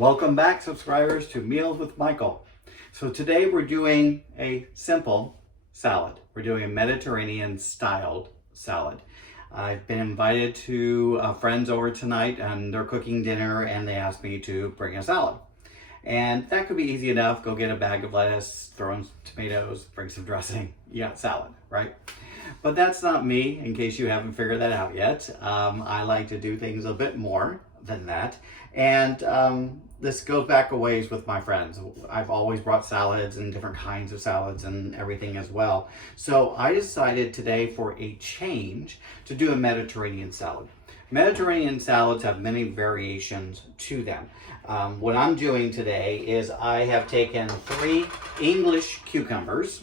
Welcome back, subscribers, to Meals with Michael. So today we're doing a simple salad. We're doing a Mediterranean styled salad. I've been invited to friends over tonight and they're cooking dinner and they asked me to bring a salad. And that could be easy enough. Go get a bag of lettuce, throw in some tomatoes, bring some dressing. You got salad, right? But that's not me, in case you haven't figured that out yet. I like to do things a bit more than that. And this goes back a ways with my friends. I've always brought salads and different kinds of salads and everything as well. So I decided today for a change to do a Mediterranean salad. Mediterranean salads have many variations to them. What I'm doing today is I have taken 3 English cucumbers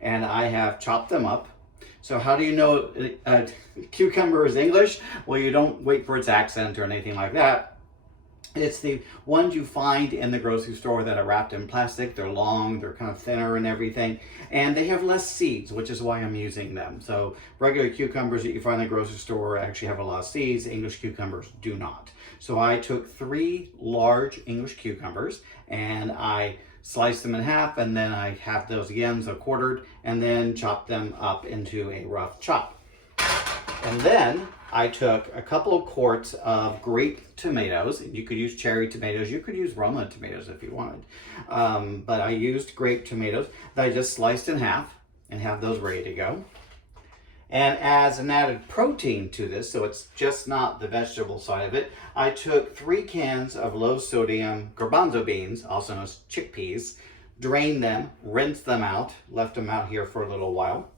and I have chopped them up. So how do you know a cucumber is English? Well, you don't wait for its accent or anything like that. It's the ones you find in the grocery store that are wrapped in plastic. They're long, they're kind of thinner and everything, and they have less seeds, which is why I'm using them. So regular cucumbers that you find in the grocery store actually have a lot of seeds. English cucumbers do not. So I took 3 large English cucumbers and I sliced them in half, and then I halved those again, so quartered, and then chopped them up into a rough chop. And then I took a couple of quarts of grape tomatoes. You could use cherry tomatoes. You could use Roma tomatoes if you wanted. But I used grape tomatoes that I just sliced in half and have those ready to go. And as an added protein to this, so it's just not the vegetable side of it, I took 3 cans of low sodium garbanzo beans, also known as chickpeas, drained them, rinsed them out, left them out here for a little while.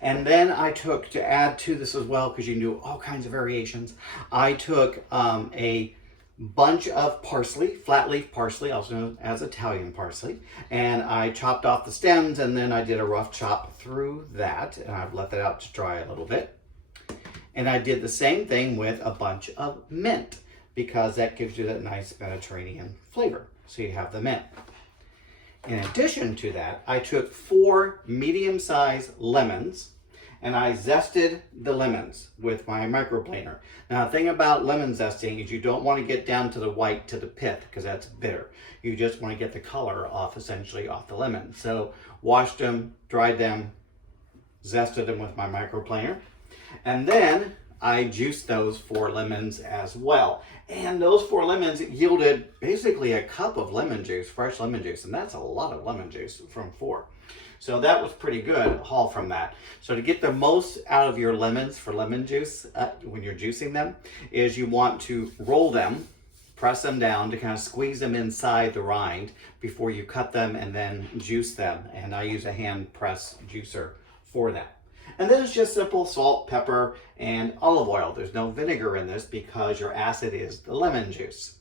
And then I took, to add to this as well, because you can do all kinds of variations, I took a bunch of parsley, flat leaf parsley, also known as Italian parsley, and I chopped off the stems, and then I did a rough chop through that, and I've let that out to dry a little bit. And I did the same thing with a bunch of mint, because that gives you that nice Mediterranean flavor. So you have the mint. In addition to that, I took 4 medium-sized lemons and I zested the lemons with my microplaner. Now, the thing about lemon zesting is you don't want to get down to the white, to the pith, because that's bitter. You just want to get the color off, essentially, off the lemon. So washed them, dried them, zested them with my microplaner. And then I juiced those 4 lemons as well. And those 4 lemons yielded basically a cup of lemon juice, fresh lemon juice. And that's a lot of lemon juice from 4. So that was pretty good haul from that. So to get the most out of your lemons for lemon juice when you're juicing them is you want to roll them, press them down to kind of squeeze them inside the rind before you cut them and then juice them. And I use a hand press juicer for that. And then it's just simple salt, pepper, and olive oil. There's no vinegar in this because your acid is the lemon juice.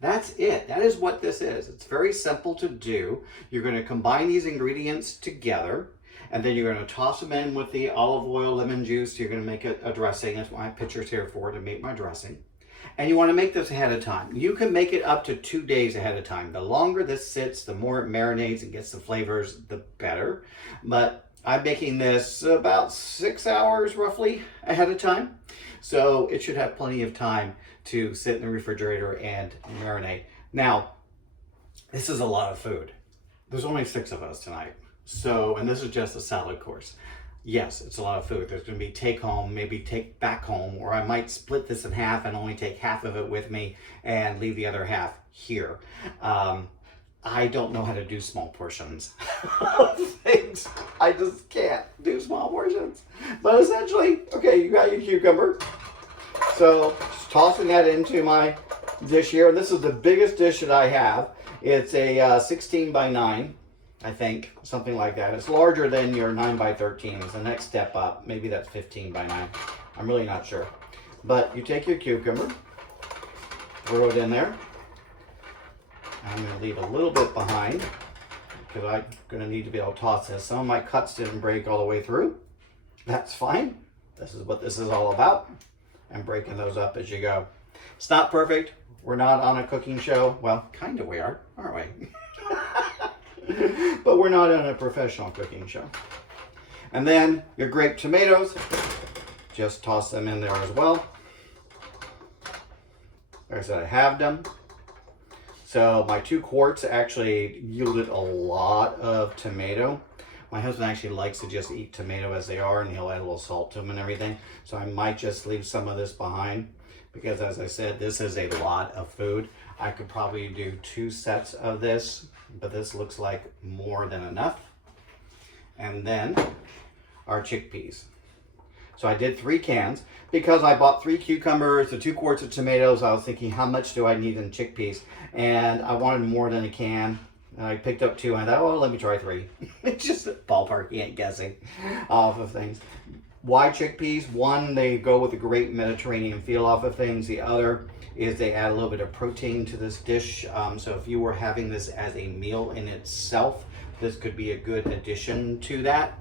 That's it. That is what this is. It's very simple to do. You're going to combine these ingredients together, and then you're going to toss them in with the olive oil, lemon juice. You're going to make a dressing. That's what my pitcher's here for, to make my dressing. And you want to make this ahead of time. You can make it up to 2 days ahead of time. The longer this sits, the more it marinates and gets the flavors, the better. But I'm making this about 6 hours roughly ahead of time. So it should have plenty of time to sit in the refrigerator and marinate. Now, this is a lot of food. There's only 6 of us tonight. So, and this is just a salad course. Yes, it's a lot of food. There's going to be take home, maybe take back home, or I might split this in half and only take half of it with me and leave the other half here. I don't know how to do small portions of things. I just can't do small portions. But essentially, okay, you got your cucumber. So just tossing that into my dish here. This is the biggest dish that I have. It's a 16 by 9, I think, something like that. It's larger than your 9 by 13. It's the next step up. Maybe that's 15 by 9. I'm really not sure. But you take your cucumber, throw it in there. I'm going to leave a little bit behind because I'm going to need to be able to toss this. Some of my cuts didn't break all the way through. That's fine. This is what this is all about. And breaking those up as you go. It's not perfect. We're not on a cooking show. Well, kind of we are, aren't we? But we're not on a professional cooking show. And then your grape tomatoes, just toss them in there as well. Like I said, I halved them, So my 2 quarts actually yielded a lot of tomato. My husband actually likes to just eat tomato as they are, and he'll add a little salt to them and everything. So I might just leave some of this behind because, as I said, this is a lot of food. I could probably do 2 sets of this, but this looks like more than enough. And then our chickpeas. So I did 3 cans because I bought 3 cucumbers, the 2 quarts of tomatoes. I was thinking, how much do I need in chickpeas? And I wanted more than a can. And I picked up 2 and I thought, oh, let me try 3. It's just ballpark, you ain't guessing off of things. Why chickpeas? One, they go with a great Mediterranean feel off of things. The other is they add a little bit of protein to this dish. So if you were having this as a meal in itself, this could be a good addition to that.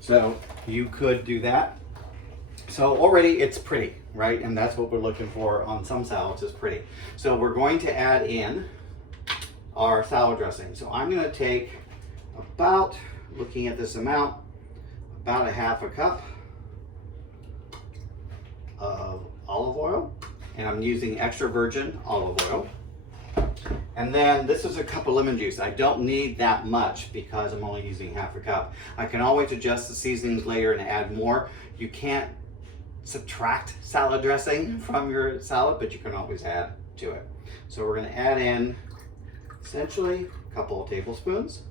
So you could do that. So already it's pretty, right? And that's what we're looking for on some salads, is pretty. So we're going to add in our salad dressing. So I'm gonna take about, looking at this amount, about 1/2 cup of olive oil. And I'm using extra virgin olive oil. And then this is a cup of lemon juice. I don't need that much because I'm only using 1/2 cup. I can always adjust the seasonings later and add more. You can't subtract salad dressing from your salad, but you can always add to it. So we're gonna add in essentially a couple of tablespoons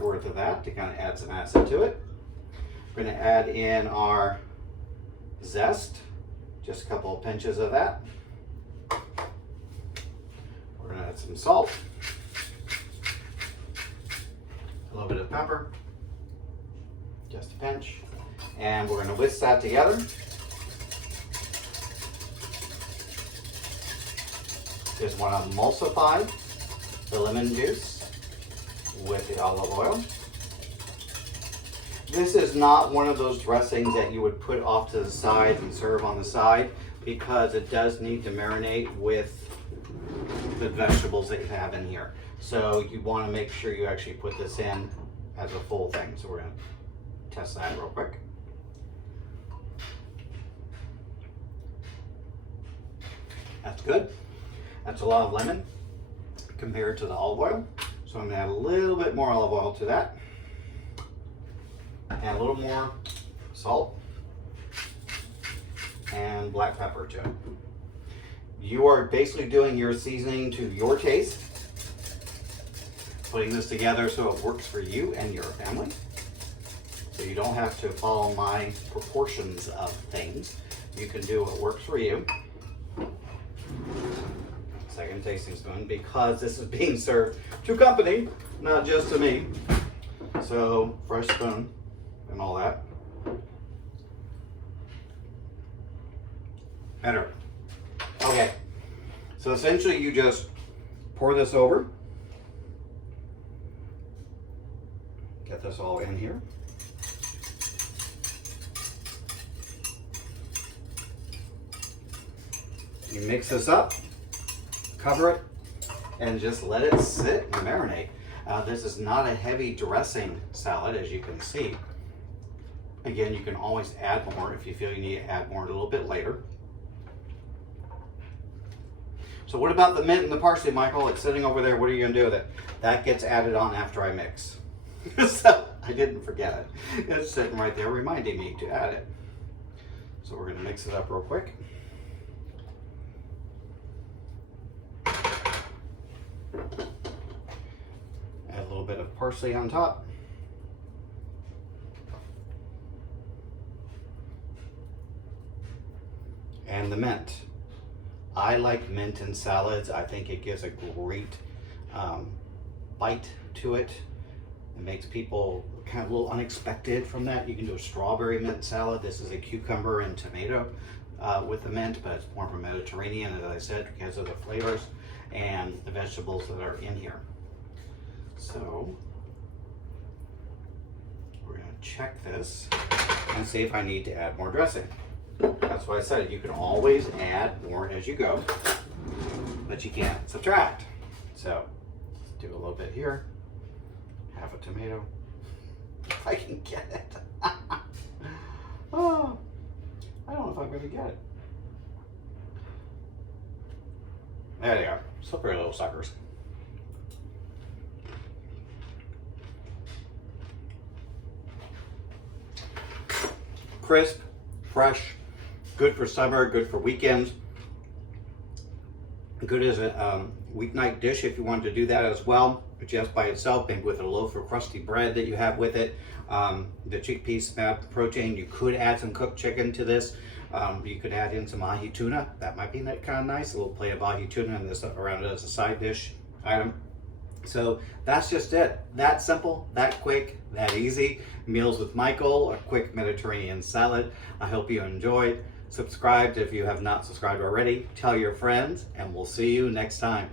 worth of that to kind of add some acid to it. We're gonna add in our zest, just a couple of pinches of that. We're gonna add some salt, a little bit of pepper, just a pinch, and we're gonna whisk that together. Just want to emulsify the lemon juice with the olive oil. This is not one of those dressings that you would put off to the side and serve on the side, because it does need to marinate with the vegetables that you have in here. So you want to make sure you actually put this in as a full thing. So we're going to test that real quick. That's good. That's a lot of lemon compared to the olive oil. So I'm going to add a little bit more olive oil to that. And a little more salt and black pepper to it. You are basically doing your seasoning to your taste, putting this together so it works for you and your family. So you don't have to follow my proportions of things. You can do what works for you. Second tasting spoon, because this is being served to company, not just to me. So fresh spoon and all that. Better. Okay, so essentially you just pour this over. Get this all in here. You mix this up, cover it, and just let it sit and marinate. This is not a heavy dressing salad, as you can see. Again, you can always add more if you feel you need to add more a little bit later. So what about the mint and the parsley, Michael? It's sitting over there. What are you gonna do with it? That gets added on after I mix. So I didn't forget it. It's sitting right there reminding me to add it. So we're gonna mix it up real quick. Add a little bit of parsley on top. And the mint. I like mint in salads. I think it gives a great bite to it. It makes people kind of a little unexpected from that. You can do a strawberry mint salad. This is a cucumber and tomato with the mint, but it's more from Mediterranean, as I said, because of the flavors and the vegetables that are in here. So we're gonna check this and see if I need to add more dressing. That's why I said you can always add more as you go, but you can't subtract. So let's do a little bit here. Half a tomato, if I can get it. Oh, I don't know if I'm going to get it. There they are, slippery little suckers. Crisp, fresh, good for summer, good for weekends. Good as a weeknight dish if you wanted to do that as well, just by itself, maybe with a loaf of crusty bread that you have with it. The chickpeas have the protein. You could add some cooked chicken to this. You could add in some ahi tuna. That might be kind of nice. A little plate of ahi tuna and this around it as a side dish item. So that's just it. That simple, that quick, that easy. Meals with Michael, a quick Mediterranean salad. I hope you enjoyed. Subscribe if you have not subscribed already. Tell your friends, and we'll see you next time.